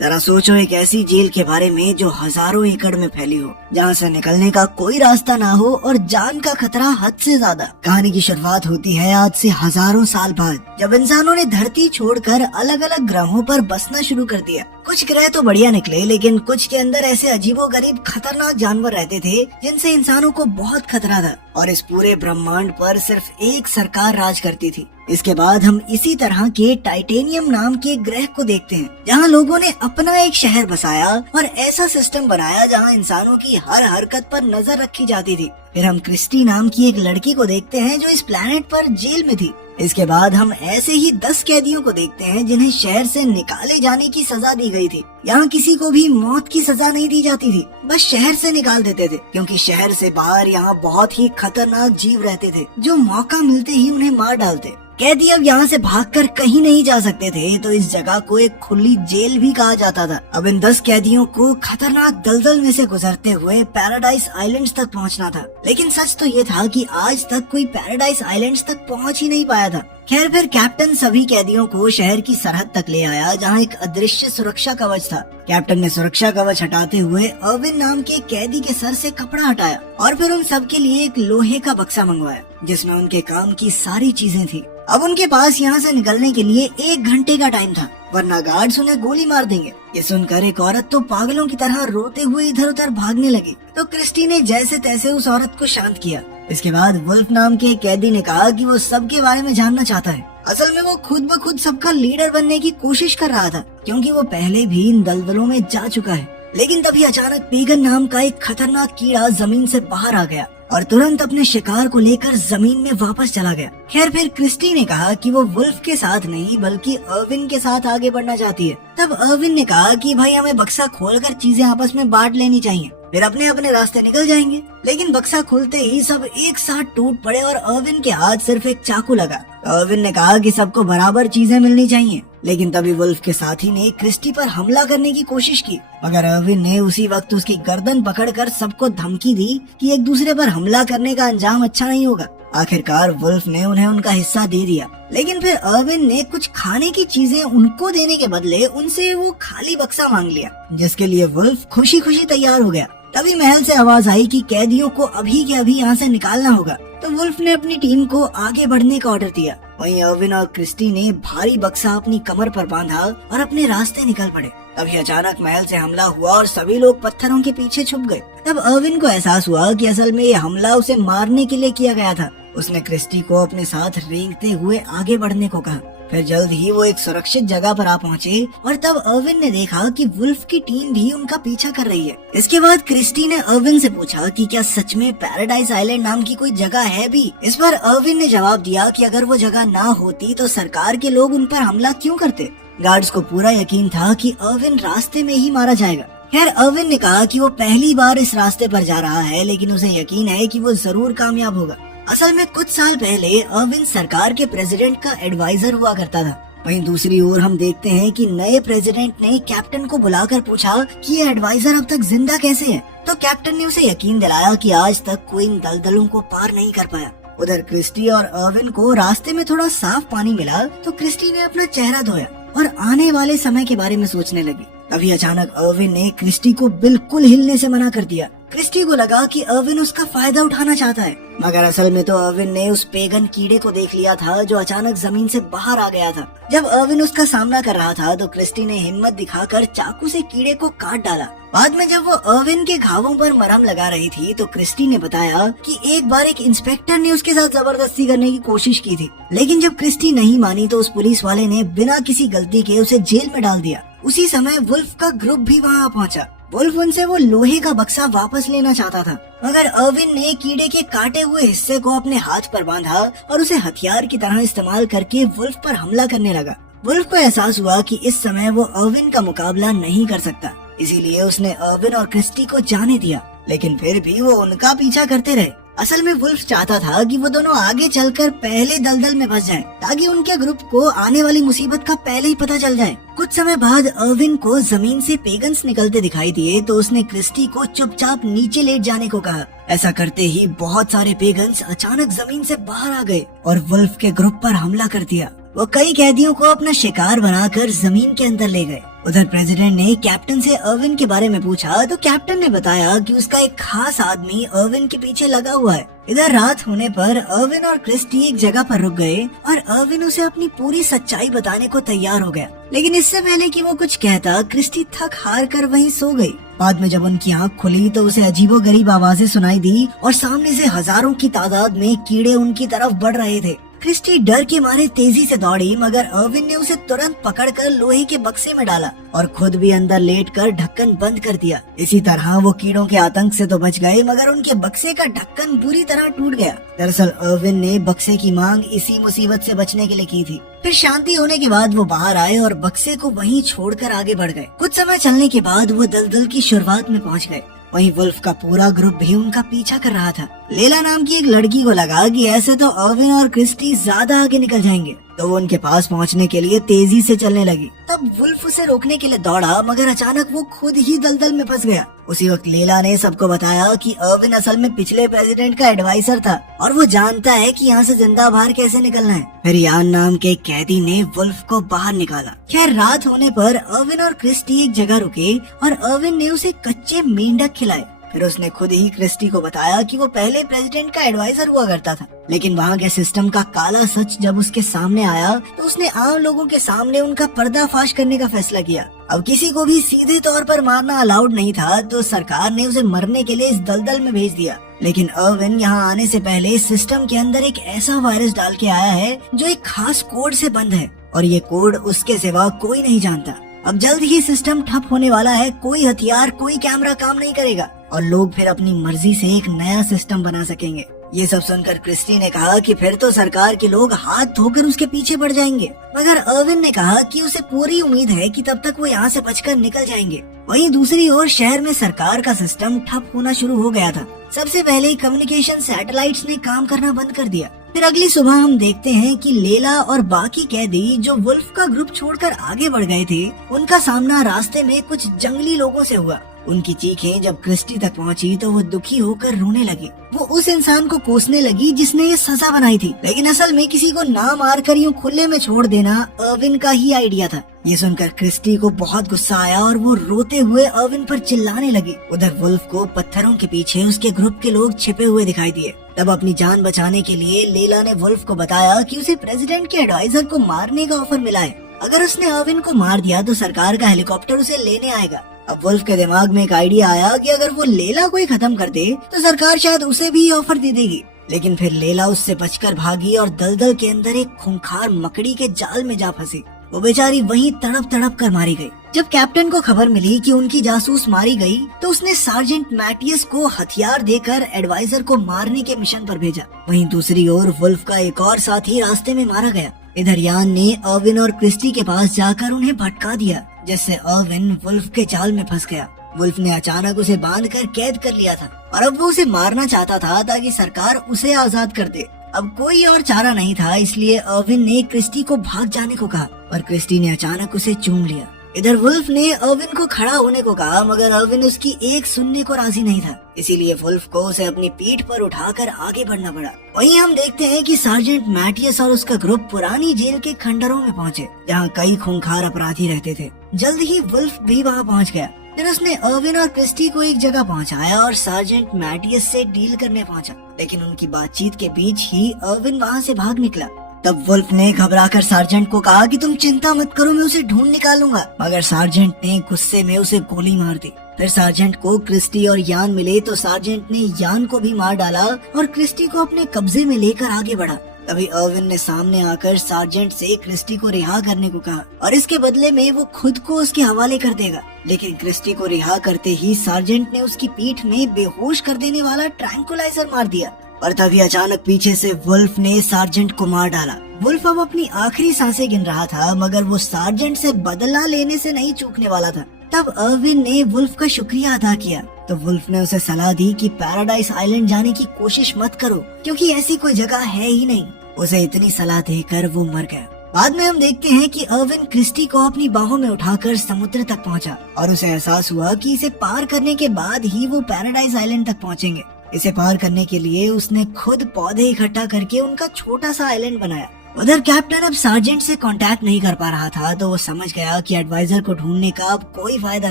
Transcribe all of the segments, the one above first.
जरा सोचो एक ऐसी जेल के बारे में जो हजारों एकड़ में फैली हो, जहाँ से निकलने का कोई रास्ता ना हो और जान का खतरा हद से ज्यादा। कहानी की शुरुआत होती है आज से हजारों साल बाद, जब इंसानों ने धरती छोड़कर अलग अलग ग्रहों पर बसना शुरू कर दिया। कुछ ग्रह तो बढ़िया निकले, लेकिन कुछ के अंदर ऐसे अजीबोगरीब खतरनाक जानवर रहते थे जिनसे इंसानों को बहुत खतरा था, और इस पूरे ब्रह्मांड पर सिर्फ एक सरकार राज करती थी। इसके बाद हम इसी तरह के टाइटेनियम नाम के ग्रह को देखते हैं, जहाँ लोगों ने अपना एक शहर बसाया और ऐसा सिस्टम बनाया जहाँ इंसानों की हर हरकत पर नजर रखी जाती थी। फिर हम क्रिस्टी नाम की एक लड़की को देखते हैं जो इस प्लेनेट पर जेल में थी। इसके बाद हम ऐसे ही 10 कैदियों को देखते हैं जिन्हें शहर से निकाले जाने की सजा दी गई थी। यहाँ किसी को भी मौत की सजा नहीं दी जाती थी, बस शहर से निकाल देते थे, क्योंकि शहर से बाहर यहाँ बहुत ही खतरनाक जीव रहते थे जो मौका मिलते ही उन्हें मार डालते। कैदी अब यहाँ से भागकर कहीं नहीं जा सकते थे, तो इस जगह को एक खुली जेल भी कहा जाता था। अब इन 10 कैदियों को खतरनाक दलदल में से गुजरते हुए पैराडाइज आइलैंड्स तक पहुँचना था, लेकिन सच तो ये था कि आज तक कोई पैराडाइज आइलैंड्स तक पहुँच ही नहीं पाया था। खैर, फिर कैप्टन सभी कैदियों को शहर की सरहद तक ले आया, जहाँ एक अदृश्य सुरक्षा कवच था। कैप्टन ने सुरक्षा कवच हटाते हुए अर्विन नाम के कैदी के सर से कपड़ा हटाया और फिर उन सब के लिए एक लोहे का बक्सा मंगवाया, जिसमें उनके काम की सारी चीजें थी। अब उनके पास यहाँ से निकलने के लिए 1 घंटे का टाइम था, वरना गार्ड्स उन्हें गोली मार देंगे। ये सुनकर एक औरत तो पागलों की तरह रोते हुए इधर उधर भागने लगी, तो क्रिस्टी ने जैसे तैसे उस औरत को शांत किया। इसके बाद वुल्फ नाम के कैदी ने कहा कि वो सबके बारे में जानना चाहता है। असल में वो खुद ब खुद सबका लीडर बनने की कोशिश कर रहा था, क्योंकि वो पहले भी इन दलदलों में जा चुका है। लेकिन तभी अचानक पेगन नाम का एक खतरनाक कीड़ा जमीन से बाहर आ गया और तुरंत अपने शिकार को लेकर जमीन में वापस चला गया। खैर, फिर क्रिस्टी ने कहा कि वो वुल्फ के साथ नहीं बल्कि अर्विन के साथ आगे बढ़ना चाहती है। तब अर्विन ने कहा कि भाई हमें बक्सा खोलकर चीजें आपस में बांट लेनी चाहिए, फिर अपने अपने रास्ते निकल जाएंगे। लेकिन बक्सा खुलते ही सब एक साथ टूट पड़े और अर्विन के हाथ सिर्फ एक चाकू लगा। अर्विन ने कहा कि सबको बराबर चीजें मिलनी चाहिए, लेकिन तभी वुल्फ के साथी ने क्रिस्टी पर हमला करने की कोशिश की, मगर अर्विन ने उसी वक्त उसकी गर्दन पकड़कर सबको धमकी दी कि एक दूसरे पर हमला करने का अंजाम अच्छा नहीं होगा। आखिरकार वुल्फ ने उन्हें उनका हिस्सा दे दिया, लेकिन फिर अर्विन ने कुछ खाने की चीजें उनको देने के बदले उनसे वो खाली बक्सा मांग लिया, जिसके लिए वुल्फ खुशी खुशी तैयार हो गया। तभी महल से आवाज आई कि कैदियों को अभी के अभी यहाँ से निकालना होगा, तो वुल्फ ने अपनी टीम को आगे बढ़ने का ऑर्डर दिया। वहीं अर्विन और क्रिस्टी ने भारी बक्सा अपनी कमर पर बांधा और अपने रास्ते निकल पड़े। तभी अचानक महल से हमला हुआ और सभी लोग पत्थरों के पीछे छुप गए। तब अर्विन को एहसास हुआ कि असल में ये हमला उसे मारने के लिए किया गया था। उसने क्रिस्टी को अपने साथ रेंगते हुए आगे बढ़ने को कहा। फिर जल्द ही वो एक सुरक्षित जगह पर आ पहुँचे और तब अर्विन ने देखा कि वुल्फ की टीम भी उनका पीछा कर रही है। इसके बाद क्रिस्टी ने अर्विन से पूछा कि क्या सच में पैराडाइज आइलैंड नाम की कोई जगह है भी। इस पर अर्विन ने जवाब दिया कि अगर वो जगह ना होती तो सरकार के लोग उन पर हमला क्यों करते। गार्ड्स को पूरा यकीन था कि अर्विन रास्ते में ही मारा जाएगा। खैर, अर्विन ने कहा कि वो पहली बार इस रास्ते पर जा रहा है, लेकिन उसे यकीन है कि वो जरूर कामयाब होगा। असल में कुछ साल पहले अर्विन सरकार के प्रेसिडेंट का एडवाइजर हुआ करता था। वहीं दूसरी ओर हम देखते हैं कि नए प्रेसिडेंट ने कैप्टन को बुलाकर पूछा कि ये एडवाइजर अब तक जिंदा कैसे है। तो कैप्टन ने उसे यकीन दिलाया कि आज तक कोई इन दलदलों को पार नहीं कर पाया। उधर क्रिस्टी और अर्विन को रास्ते में थोड़ा साफ पानी मिला, तो क्रिस्टी ने अपना चेहरा धोया और आने वाले समय के बारे में सोचने लगी। तभी अचानक अर्विन ने क्रिस्टी को बिल्कुल हिलने से मना कर दिया। क्रिस्टी को लगा कि अर्विन उसका फायदा उठाना चाहता है, मगर असल में तो अर्विन ने उस पेगन कीड़े को देख लिया था जो अचानक जमीन से बाहर आ गया था। जब अर्विन उसका सामना कर रहा था तो क्रिस्टी ने हिम्मत दिखाकर चाकू से कीड़े को काट डाला। बाद में जब वो अर्विन के घावों पर मरहम लगा रही थी तो क्रिस्टी ने बताया कि एक बार एक इंस्पेक्टर ने उसके साथ जबरदस्ती करने की कोशिश की थी, लेकिन जब क्रिस्टी नहीं मानी तो उस पुलिस वाले ने बिना किसी गलती के उसे जेल में डाल दिया। उसी समय वुल्फ का ग्रुप भी वहाँ पहुँचा। वुल्फ उनसे वो लोहे का बक्सा वापस लेना चाहता था, मगर अर्विन ने कीड़े के काटे हुए हिस्से को अपने हाथ पर बांधा और उसे हथियार की तरह इस्तेमाल करके वुल्फ पर हमला करने लगा। वुल्फ को एहसास हुआ कि इस समय वो अर्विन का मुकाबला नहीं कर सकता, इसीलिए उसने अर्विन और क्रिस्टी को जाने दिया, लेकिन फिर भी वो उनका पीछा करते रहे। असल में वुल्फ चाहता था कि वो दोनों आगे चलकर पहले दलदल में फंस जाएं, ताकि उनके ग्रुप को आने वाली मुसीबत का पहले ही पता चल जाए। कुछ समय बाद अर्विन को जमीन से पेगन्स निकलते दिखाई दिए, तो उसने क्रिस्टी को चुपचाप नीचे लेट जाने को कहा। ऐसा करते ही बहुत सारे पेगन्स अचानक जमीन से बाहर आ गए और वुल्फ के ग्रुप पर हमला कर दिया। वो कई कैदियों को अपना शिकार बनाकर जमीन के अंदर ले गए। उधर प्रेसिडेंट ने कैप्टन से अर्विन के बारे में पूछा तो कैप्टन ने बताया कि उसका एक खास आदमी अर्विन के पीछे लगा हुआ है। इधर रात होने पर अर्विन और क्रिस्टी एक जगह पर रुक गए और अर्विन उसे अपनी पूरी सच्चाई बताने को तैयार हो गया, लेकिन इससे पहले कि वो कुछ कहता क्रिस्टी थक हार कर वहीं सो गई। बाद में जब उनकी आंख खुली तो उसे अजीबोगरीब आवाजें सुनाई दी और सामने से हजारों की तादाद में कीड़े उनकी तरफ बढ़ रहे थे। क्रिस्टी डर के मारे तेजी से दौड़ी, मगर अर्विन ने उसे तुरंत पकड़कर लोहे के बक्से में डाला और खुद भी अंदर लेटकर ढक्कन बंद कर दिया। इसी तरह वो कीड़ों के आतंक से तो बच गए, मगर उनके बक्से का ढक्कन बुरी तरह टूट गया। दरअसल अर्विन ने बक्से की मांग इसी मुसीबत से बचने के लिए की थी। फिर शांति होने के बाद वो बाहर आए और बक्से को वहीं छोड़कर आगे बढ़ गए। कुछ समय चलने के बाद वो दलदल की शुरुआत में पहुंच गए। वहीं वुल्फ का पूरा ग्रुप भी उनका पीछा कर रहा था। लेला नाम की एक लड़की को लगा कि ऐसे तो अर्विन और क्रिस्टी ज्यादा आगे निकल जाएंगे, तो वो उनके पास पहुंचने के लिए तेजी से चलने लगी। तब वुल्फ उसे रोकने के लिए दौड़ा, मगर अचानक वो खुद ही दलदल में फंस गया। उसी वक्त लेला ने सबको बताया कि अर्विन असल में पिछले प्रेसिडेंट का एडवाइजर था और वो जानता है कि यहाँ से जिंदा बाहर कैसे निकलना है। फिर यान नाम के कैदी ने वुल्फ को बाहर निकाला। खैर रात होने पर अर्विन और क्रिस्टी एक जगह रुके और अर्विन ने उसे कच्चे मेंढक खिलाए। फिर उसने खुद ही क्रिस्टी को बताया कि वो पहले प्रेसिडेंट का एडवाइजर हुआ करता था, लेकिन वहाँ के सिस्टम का काला सच जब उसके सामने आया तो उसने आम लोगों के सामने उनका पर्दाफाश करने का फैसला किया। अब किसी को भी सीधे तौर पर मारना अलाउड नहीं था, तो सरकार ने उसे मरने के लिए इस दलदल में भेज दिया। लेकिन अर्विन यहाँ आने से पहले सिस्टम के अंदर एक ऐसा वायरस डाल के आया है जो एक खास कोड से बंद है और ये कोड उसके सिवा कोई नहीं जानता। अब जल्द ही सिस्टम ठप होने वाला है, कोई हथियार कोई कैमरा काम नहीं करेगा और लोग फिर अपनी मर्जी से एक नया सिस्टम बना सकेंगे। ये सब सुनकर क्रिस्टी ने कहा कि फिर तो सरकार के लोग हाथ धोकर उसके पीछे पड़ जाएंगे, मगर अर्विन ने कहा कि उसे पूरी उम्मीद है कि तब तक वो यहाँ से बचकर निकल जाएंगे। वहीं दूसरी ओर शहर में सरकार का सिस्टम ठप होना शुरू हो गया था। सबसे पहले कम्युनिकेशन सैटेलाइट्स ने काम करना बंद कर दिया। फिर अगली सुबह हम देखते हैं कि लेला और बाकी कैदी जो वुल्फ का ग्रुप छोड़कर आगे बढ़ गए थे, उनका सामना रास्ते में कुछ जंगली लोगों से हुआ। उनकी चीखें जब क्रिस्टी तक पहुंची तो वो दुखी होकर रोने लगी। वो उस इंसान को कोसने लगी जिसने ये सजा बनाई थी, लेकिन असल में किसी को ना मारकर यूं खुले में छोड़ देना अर्विन का ही आइडिया था। ये सुनकर क्रिस्टी को बहुत गुस्सा आया और वो रोते हुए अर्विन पर चिल्लाने लगी। उधर वुल्फ को पत्थरों के पीछे उसके ग्रुप के लोग छिपे हुए दिखाई दिए। तब अपनी जान बचाने के लिए लेला ने वुल्फ को बताया कि उसे प्रेसिडेंट के एडवाइजर को मारने का ऑफर मिला है। अगर उसने अर्विन को मार दिया तो सरकार का हेलीकॉप्टर उसे लेने आएगा। अब वुल्फ के दिमाग में एक आइडिया आया कि अगर वो लेला को ही खत्म कर दे तो सरकार शायद उसे भी ऑफर दे देगी। लेकिन फिर लेला उससे बचकर भागी और दलदल के अंदर एक खूंखार मकड़ी के जाल में जा फंसी। वो बेचारी वहीं तड़प तड़प कर मारी गई। जब कैप्टन को खबर मिली कि उनकी जासूस मारी गई तो उसने सार्जेंट मैटियस को हथियार देकर एडवाइजर को मारने के मिशन पर भेजा। वहीं दूसरी ओर वुल्फ का एक और साथी रास्ते में मारा गया। इधर यान ने अर्विन और क्रिस्टी के पास जाकर उन्हें भटका दिया, जिससे अर्विन वुल्फ के जाल में फंस गया। वुल्फ ने अचानक उसे बांधकर कैद कर लिया था और अब वो उसे मारना चाहता था ताकि सरकार उसे आजाद कर दे। अब कोई और चारा नहीं था, इसलिए अर्विन ने क्रिस्टी को भाग जाने को कहा और क्रिस्टी ने अचानक उसे चूम लिया। इधर वुल्फ ने अर्विन को खड़ा होने को कहा, मगर अर्विन उसकी एक सुनने को राजी नहीं था। इसीलिए वुल्फ को उसे अपनी पीठ पर उठाकर आगे बढ़ना पड़ा। वहीं हम देखते हैं कि सार्जेंट मैटियस और उसका ग्रुप पुरानी जेल के खंडरों में पहुंचे, जहां कई खूंखार अपराधी रहते थे। जल्द ही वुल्फ भी वहां पहुंच गया। फिर उसने अर्विन और क्रिस्टी को एक जगह पहुंचाया और सार्जेंट मैटियस से डील करने पहुंचा, लेकिन उनकी बातचीत के बीच ही अर्विन वहां से भाग निकला। तब वुल्फ ने घबराकर सार्जेंट को कहा कि तुम चिंता मत करो, मैं उसे ढूंढ निकालूंगा, मगर सार्जेंट ने गुस्से में उसे गोली मार दी। फिर सार्जेंट को क्रिस्टी और यान मिले तो सार्जेंट ने यान को भी मार डाला और क्रिस्टी को अपने कब्जे में लेकर आगे बढ़ा। तभी अर्विन ने सामने आकर सार्जेंट से क्रिस्टी को रिहा करने को कहा और इसके बदले में वो खुद को उसके हवाले कर देगा। लेकिन क्रिस्टी को रिहा करते ही सार्जेंट ने उसकी पीठ में बेहोश कर देने वाला ट्रैंकुलाइजर मार दिया और तभी अचानक पीछे से वुल्फ ने सार्जेंट को मार डाला। वुल्फ अब अपनी आखिरी सांसें गिन रहा था, मगर वो सार्जेंट से बदला लेने से नहीं चूकने वाला था। तब अर्विन ने वुल्फ का शुक्रिया अदा किया तो वुल्फ ने उसे सलाह दी कि पैराडाइज आइलैंड जाने की कोशिश मत करो, क्योंकि ऐसी कोई जगह है ही नहीं। उसे इतनी सलाह देकर वो मर गया। बाद में हम देखते हैं कि अर्विन क्रिस्टी को अपनी बाहों में उठाकर समुद्र तक पहुंचा और उसे एहसास हुआ कि इसे पार करने के बाद ही वो पैराडाइज आइलैंड तक पहुंचेंगे। इसे पार करने के लिए उसने खुद पौधे इकट्ठा करके उनका छोटा सा आइलैंड बनाया उधर कैप्टन अब सार्जेंट से कांटेक्ट नहीं कर पा रहा था, तो वो समझ गया कि एडवाइजर को ढूंढने का अब कोई फायदा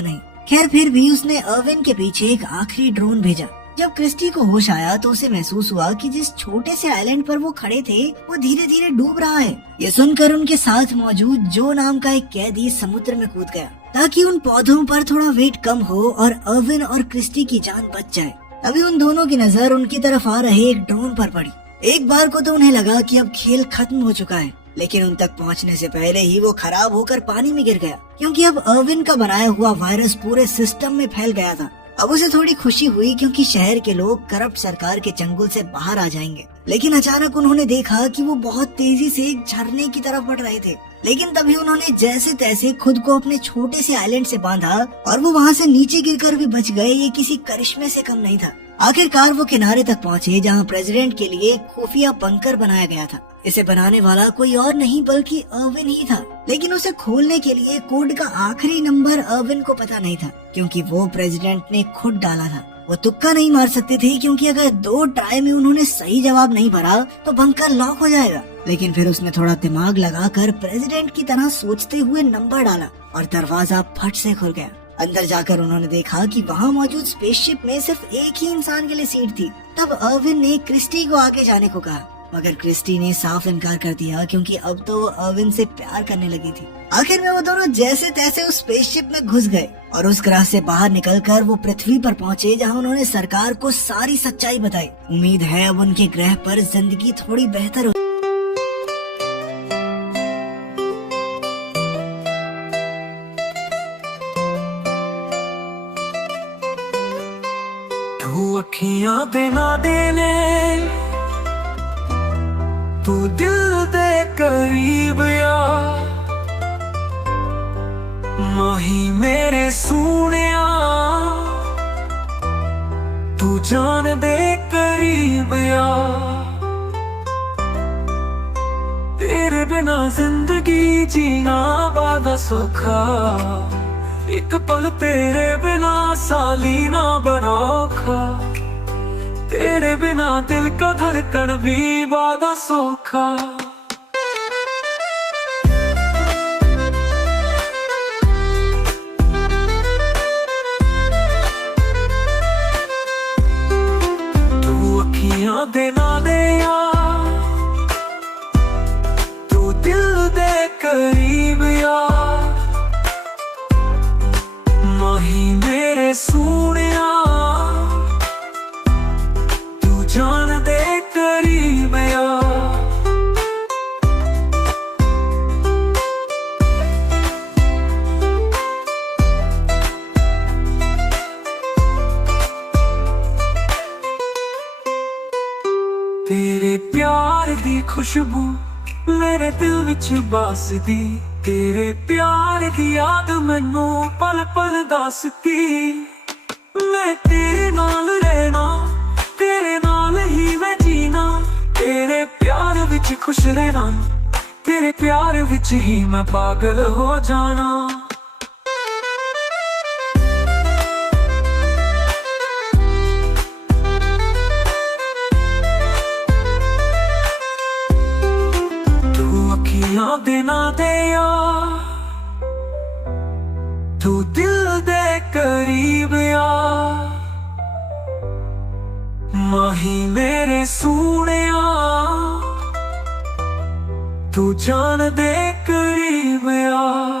नहीं। खैर फिर भी उसने अर्विन के पीछे एक आखिरी ड्रोन भेजा। जब क्रिस्टी को होश आया तो उसे महसूस हुआ कि जिस छोटे से आइलैंड पर वो खड़े थे वो धीरे धीरे डूब रहा है। ये सुनकर उनके साथ मौजूद जो नाम का एक कैदी समुद्र में कूद गया ताकि उन पौधों पर थोड़ा वेट कम हो और अर्विन और क्रिस्टी की जान बच जाए। तभी उन दोनों की नजर उनकी तरफ आ रहे एक ड्रोन पर पड़ी। एक बार को तो उन्हें लगा कि अब खेल खत्म हो चुका है, लेकिन उन तक पहुंचने से पहले ही वो खराब होकर पानी में गिर गया, क्योंकि अब अर्विन का बनाया हुआ वायरस पूरे सिस्टम में फैल गया था। अब उसे थोड़ी खुशी हुई क्योंकि शहर के लोग करप्ट सरकार के चंगुल से बाहर आ जाएंगे, लेकिन अचानक उन्होंने देखा कि वो बहुत तेजी से एक झरने की तरफ बढ़ रहे थे। लेकिन तभी उन्होंने जैसे तैसे खुद को अपने छोटे से आइलैंड से बांधा और वो वहाँ से नीचे गिरकर भी बच गए। ये किसी करिश्मे से कम नहीं था। आखिरकार वो किनारे तक पहुँचे जहाँ प्रेसिडेंट के लिए खुफिया बंकर बनाया गया था। इसे बनाने वाला कोई और नहीं बल्कि अर्विन ही था, लेकिन उसे खोलने के लिए कोड का आखिरी नंबर अर्विन को पता नहीं था, क्योंकि वो प्रेसिडेंट ने खुद डाला था। वो तुक्का नहीं मार सकते थे, क्योंकि अगर 2 ट्राई में उन्होंने सही जवाब नहीं भरा तो बंकर लॉक हो जाएगा। लेकिन फिर उसने थोड़ा दिमाग लगाकर प्रेसिडेंट की तरह सोचते हुए नंबर डाला और दरवाजा फट से खुल गया। अंदर जाकर उन्होंने देखा कि वहाँ मौजूद स्पेसशिप में सिर्फ एक ही इंसान के लिए सीट थी। तब अर्विन ने क्रिस्टी को आगे जाने को कहा, मगर क्रिस्टी ने साफ इनकार कर दिया, क्योंकि अब तो वो अर्विन से प्यार करने लगी थी। आखिर में वो दोनों जैसे तैसे उस स्पेसशिप में घुस गए और उस ग्रह से बाहर निकलकर वो पृथ्वी पर पहुंचे, जहां उन्होंने सरकार को सारी सच्चाई बताई। उम्मीद है अब उनके ग्रह पर जिंदगी थोड़ी बेहतर हो। तू अखियां देना देने, तू दिल दे करीब या माही मेरे सोनिया, तू जान दे करीब या। तेरे बिना जिंदगी जीना बादा सौखा, एक पल तेरे बिना साली ना बनोखा। तेरे बिना दिल का धड़कन भी बादा सौखा। तू अखियां देना दे यार, तू दिल दे करीब यार, माही मेरे सोनिया, तू जान दे करीब यार। तेरे प्यार दी खुशबू मेरे दिल विच बसदी, तेरे प्यार दी याद मैनू पल पल दसदी। मैं तेरे नाल रहना, तेरे नाल ही मैं जीना, तेरे प्यार विच खुश रहना, तेरे प्यार विच ही मैं पागल हो जाना। देना दे यार, तू दिल दे करीब यार, माही मेरे सोनिया, तू जान दे करीब यार।